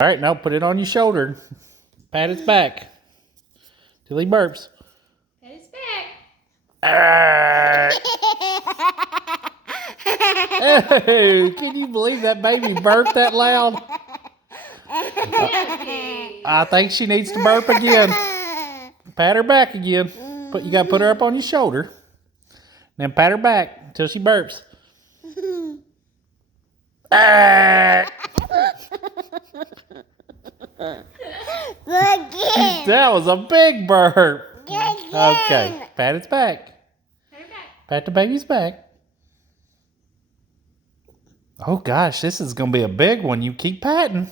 All right, now put it on your shoulder. Pat its back till he burps. Pat its back. Hey, can you believe that baby burped that loud? I think she needs to burp again. Pat her back again. You gotta put her up on your shoulder. Then pat her back until she burps. That was a big burp. Okay, pat its back. Pat her back. Pat the baby's back. Oh gosh, this is gonna be a big one. You keep patting.